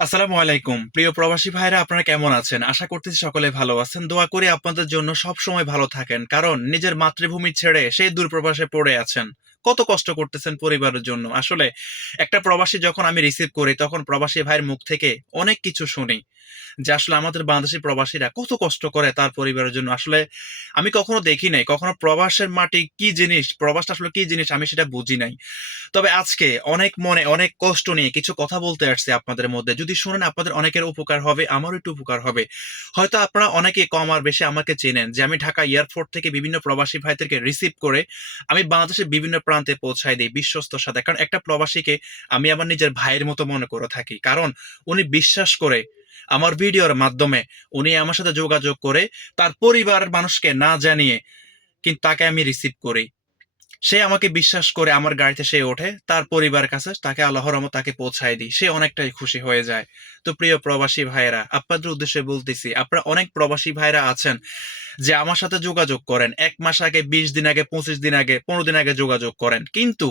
আসসালামু আলাইকুম প্রিয় প্রবাসী ভাইরা, আপনারা কেমন আছেন? আশা করতেছি সকলে ভালো আছেন। দোয়া করি আপনাদের জন্য সব সময় ভালো থাকেন, কারণ নিজের মাতৃভূমি ছেড়ে সেই দূরপ্রবাসে পড়ে আছেন। কত কষ্ট করতেছেন পরিবারের জন্য। আসলে একটা প্রবাসী যখন আমি রিসিভ করি, তখন প্রবাসী ভাইয়ের মুখ থেকে অনেক কিছু শুনি যে আসলে আমাদের বাংলাদেশি প্রবাসীরা কত কষ্ট করে তার পরিবারের জন্য। আসলে আমি কখনো দেখি নাই, কখনো প্রবাসের মাটি কি জিনিস, প্রবাসটা আসলে কি জিনিস আমি সেটা বুঝি নাই। তবে আজকে অনেক মনে অনেক কষ্ট নিয়ে কিছু কথা বলতে আসছি আপনাদের মধ্যে। যদি শুনেন আপনাদের অনেকের উপকার হবে, আমারও একটু উপকার হবে। হয়তো আপনারা অনেকে কম আর বেশি আমাকে চেনেন যে আমি ঢাকা এয়ারপোর্ট থেকে বিভিন্ন প্রবাসী ভাইদেরকে রিসিভ করে আমি বাংলাদেশের বিভিন্ন প্রান্তে পৌঁছায় দিই বিশ্বস্তর সাথে। কারণ একটা প্রবাসীকে আমি আমার নিজের ভাইয়ের মতো মনে করে থাকি, কারণ উনি বিশ্বাস করে আমার ভিডিওর মাধ্যমে উনি আমার সাথে যোগাযোগ করে তার পরিবারের মানুষকে না জানিয়ে কিন্তু তাকে আমি রিসিভ করি। সে আমাকে বিশ্বাস করে আমার গাড়িতে সে ওঠে, তার পরিবারের কাছে তাকে আল্লাহর রহমতে তাকে পৌঁছায় দিই, সে অনেকটাই খুশি হয়ে যায়। তো প্রিয় প্রবাসী ভাইরা, আপনাদের উদ্দেশ্যে বলতেছি, আপনারা অনেক প্রবাসী ভাইরা আছেন যে আমার সাথে যোগাযোগ করেন 1 মাস আগে, 20 দিন আগে, 25 দিন আগে, 15 দিন আগে যোগাযোগ করেন, কিন্তু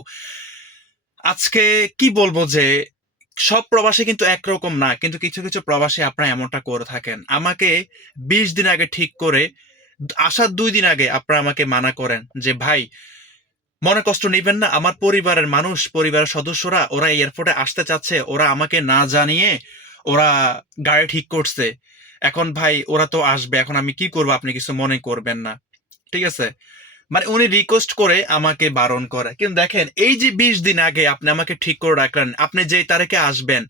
আজকে কি বলবো যে সব প্রবাসী কিন্তু একরকম না, কিন্তু কিছু কিছু প্রবাসী আপনারা এমনটা করে থাকেন। আমাকে 20 দিন আগে ঠিক করে আসার 2 দিন আগে আপনারা আমাকে মানা করেন যে ভাই, মনে কষ্ট নিবেন না, আমার পরিবারের মানুষ, পরিবারের সদস্যরা ওরা এয়ারপোর্টে আসতে চাচ্ছে, ওরা আমাকে না জানিয়ে ওরা গাড়ি ঠিক করছে। এখন ভাই ওরা তো আসবে, এখন আমি কি করবো, আপনি কিছু মনে করবেন না, ঠিক আছে? মানে উনি রিকোয়েস্ট করে আমাকে বারণ করে। কিন্তু দেখেন, এই যে 20 দিন আগে আপনি আমাকে ঠিক করে রাখলেন, আপনি যেই তারিখে আসবেন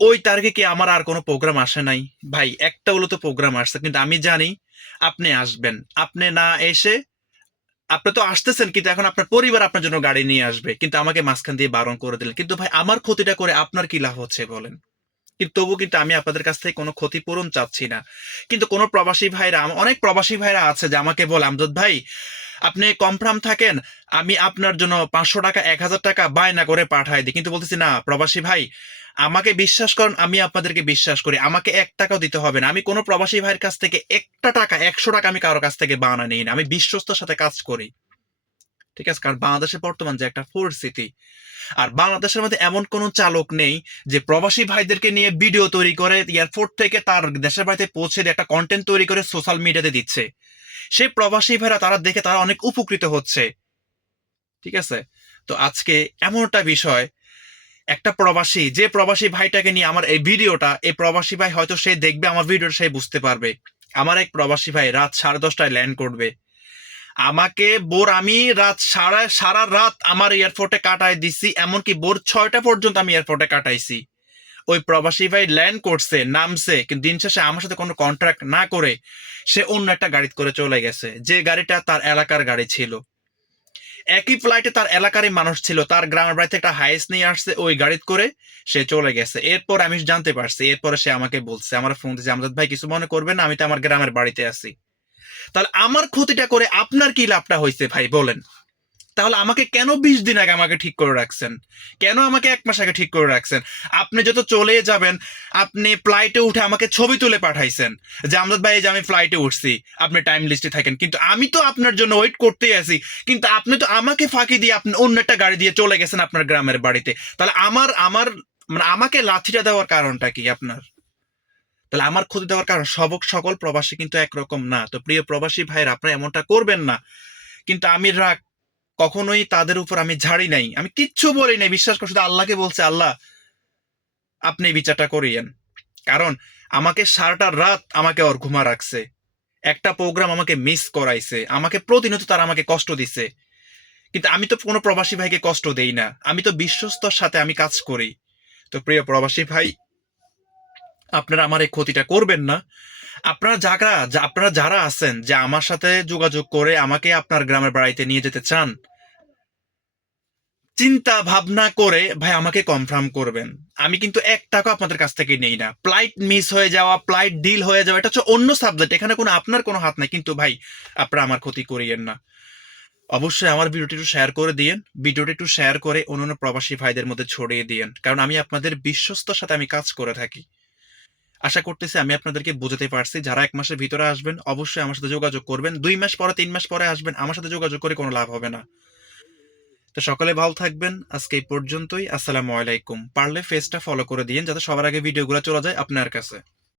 ওই তারিখে কি আমার আর কোনো প্রোগ্রাম আসে নাই? ভাই একটা হলো তো প্রোগ্রাম আসছে, কিন্তু আমি জানি আপনি আসবেন। আপনি না এসে, আপনি তো আসতেছেন কিন্তু এখন আপনার পরিবার আপনার জন্য গাড়ি নিয়ে আসবে, কিন্তু আমাকে মাঝখান দিয়ে বারণ করে দিলেন। কিন্তু ভাই আমার ক্ষতিটা করে আপনার কি লাভ হচ্ছে বলেন? কিন্তু তবু কিন্তু আমি আপনাদের কাছ থেকে কোনো ক্ষতিপূরণ চাচ্ছি না। কিন্তু কোনো প্রবাসী ভাইরা, অনেক প্রবাসী ভাইরা আছে যে আমাকে বলে, আমজাদ ভাই আপনি কনফার্ম থাকেন, আমি আপনার জন্য 500 টাকা 1000 টাকা বায়না করে পাঠাই দিই। কিন্তু বলতেছি না প্রবাসী ভাই, আমাকে বিশ্বাস করেন, আমি আপনাদেরকে বিশ্বাস করি, আমাকে 1 টাকাও দিতে হবে না। আমি কোনো প্রবাসী ভাইয়ের কাছ থেকে একটা টাকা, 100 টাকা আমি কারো কাছ থেকে বানা নিই না। আমি বিশ্বস্তর সাথে কাজ করি, ঠিক আছে? কারণ বাংলাদেশে বর্তমান যে একটা পরিস্থিতি, আর বাংলাদেশের মধ্যে এমন কোনো চালক নেই যে প্রবাসী ভাইদেরকে নিয়ে ভিডিও তৈরি করে এয়ারপোর্ট থেকে তার দেশের বাড়িতে পৌঁছে দিয়ে একটা কন্টেন্ট তৈরি করে সোশ্যাল মিডিয়াতে দিচ্ছে। সেই প্রবাসী ভাইরা তারা দেখে তারা অনেক উপকৃত হচ্ছে, ঠিক আছে? তো আজকে এমন একটা বিষয়, একটা প্রবাসী, যে প্রবাসী ভাইটাকে নিয়ে আমার এই ভিডিওটা, এই প্রবাসী ভাই হয়তো সে দেখবে আমার ভিডিওটা, সে বুঝতে পারবে। আমার এক প্রবাসী ভাই রাত 10:30টায় ল্যান্ড করবে, আমাকে বোর আমি রাত সারা রাত আমার এয়ারপোর্টে কাটায় দিছি, এমনকি ভোর 6টা পর্যন্ত আমি এয়ারপোর্টে কাটাইছি। ওই প্রবাসী ভাই ল্যান্ড করছে, নামছে, কিন্তু দিন শেষে আমার সাথে কোনো কন্ট্রাক্ট না করে সে অন্য একটা গাড়িতে করে চলে গেছে, যে গাড়িটা তার এলাকার গাড়ি ছিল। একই ফ্লাইটে তার এলাকারই মানুষ ছিল, তার গ্রামের বাড়িতে একটা হাইস নিয়ে আসছে, ওই গাড়িতে করে সে চলে গেছে। এরপর আমি জানতে পারছি, এরপরে সে আমাকে বলছে, আমার ফোন দিয়েছে, আমজাদ ভাই কিছু মনে করবেন না, আমি তো আমার গ্রামের বাড়িতে আছি। তাহলে আমার ক্ষতিটা করে আপনার কি লাভটা হয়েছে ভাই বলেন? তাহলে আমাকে কেন 20 দিন আগে আমাকে ঠিক করে রাখছেন? কেন আমাকে 1 মাস আগে ঠিক করে রাখছেন? আপনি যত চলে যাবেন, আপনি ফ্লাইটে উঠে আমাকে ছবি তুলে পাঠাইছেন যে আমজাদ ভাই এই যে আমি ফ্লাইটে উঠছি, আপনি টাইম লিস্টে থাকেন, কিন্তু আমি তো আপনার জন্য ওয়েট করতেই আছি। কিন্তু আপনি তো আমাকে ফাঁকি দিয়ে আপনি অন্য একটা গাড়ি দিয়ে চলে গেছেন আপনার গ্রামের বাড়িতে। তাহলে আমার আমার মানে আমাকে লাথিটা দেওয়ার কারণটা কি আপনার? তাহলে আমার ক্ষতি দেওয়ার কারণ, সকল প্রবাসী কিন্তু একরকম না। তো প্রিয় প্রবাসী ভাইরা, আপনারা এমনটা করবেন না। কিন্তু আমি রাগ কখনোই তাদের উপর আমি ঝাড়ি নাই, আমি কিচ্ছু বলি নাই, বিশ্বাস করে শুধু আল্লাহকে বলছে, আল্লাহ আপনি এই বিচারটা করিয়েন। কারণ আমাকে সারাটা রাত আমাকে ওর ঘুমা রাখছে, একটা প্রোগ্রাম আমাকে মিস করাইছে, আমাকে প্রতিনিয়ত তারা আমাকে কষ্ট দিছে। কিন্তু আমি তো কোনো প্রবাসী ভাইকে কষ্ট দেই না, আমি তো বিশ্বস্তর সাথে আমি কাজ করি। তো প্রিয় প্রবাসী ভাই, আপনারা আমার এই ক্ষতিটা করবেন না। আপনারা যারা আছেন যে আমার সাথে যোগাযোগ করে আমাকে আপনার গ্রামের বাড়িতে নিয়ে যেতে চান, চিন্তা ভাবনা করে ভাই আমাকে কনফার্ম করবেন। আমি কিন্তু 1 টাকা আপনাদের কাছ থেকে নেই না। ফ্লাইট মিস হয়ে যাওয়া, ফ্লাইট ডিল হয়ে যাওয়া, এটা হচ্ছে অন্য সাবজেক্ট, এখানে কোনো আপনার কোনো হাত নাই। কিন্তু ভাই আপনারা আমার ক্ষতি করিয়েন না। অবশ্যই আমার ভিডিওটি একটু শেয়ার করে দিয়েন, ভিডিওটি একটু শেয়ার করে অন্যান্য প্রবাসী ভাইদের মধ্যে ছড়িয়ে দিয়েন, কারণ আমি আপনাদের বিশ্বস্তর সাথে আমি কাজ করে থাকি। আশা করতেছি আমি আপনাদেরকে বোঝাতে পারছি। যারা 1 মাসের ভিতরে আসবেন অবশ্যই আমার সাথে যোগাযোগ করবেন, 2 মাস পরে 3 মাস পরে আসবেন, আমার সাথে যোগাযোগ করে কোনো লাভ হবে না। তো সকলে ভালো থাকবেন, আজকে এই পর্যন্তই। আসসালামু আলাইকুম। পারলে পেজটা ফলো করে দিন যাতে সবার আগে ভিডিওগুলো চলে যায় আপনার কাছে।